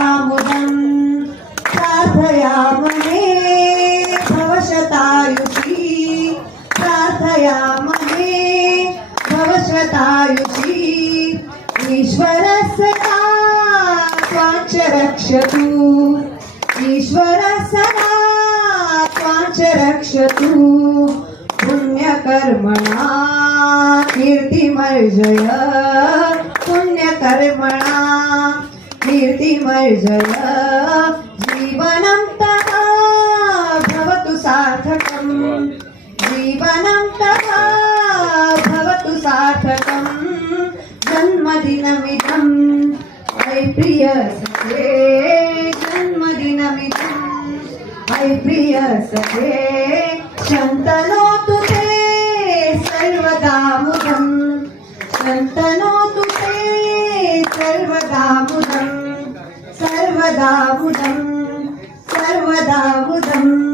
आमुदं प्रार्थयामहे भवशतायुषी प्रार्थयामहे भवशतायुषी ईश्वरः सदा त्वाञ्च रक्षतु ईश्वरः सदा त्वाञ्च रक्षतु पुण्यकर्मणा कीर्तिमर्जय पुण्यकर्मणा कीर्तिमर्जय जीवनं तव भवतु सार्थकं जीवनं तव भवतु सार्थकं जन्मदिनमिदं मयि प्रिय सखे जन्मदिनमिदं मयि प्रिय सखे शन्तनोतु ते सर्वदा मुदं शन्तनोतु ते सर्वदा मुदं सर्वदा मुदं सर्वदा मुदम्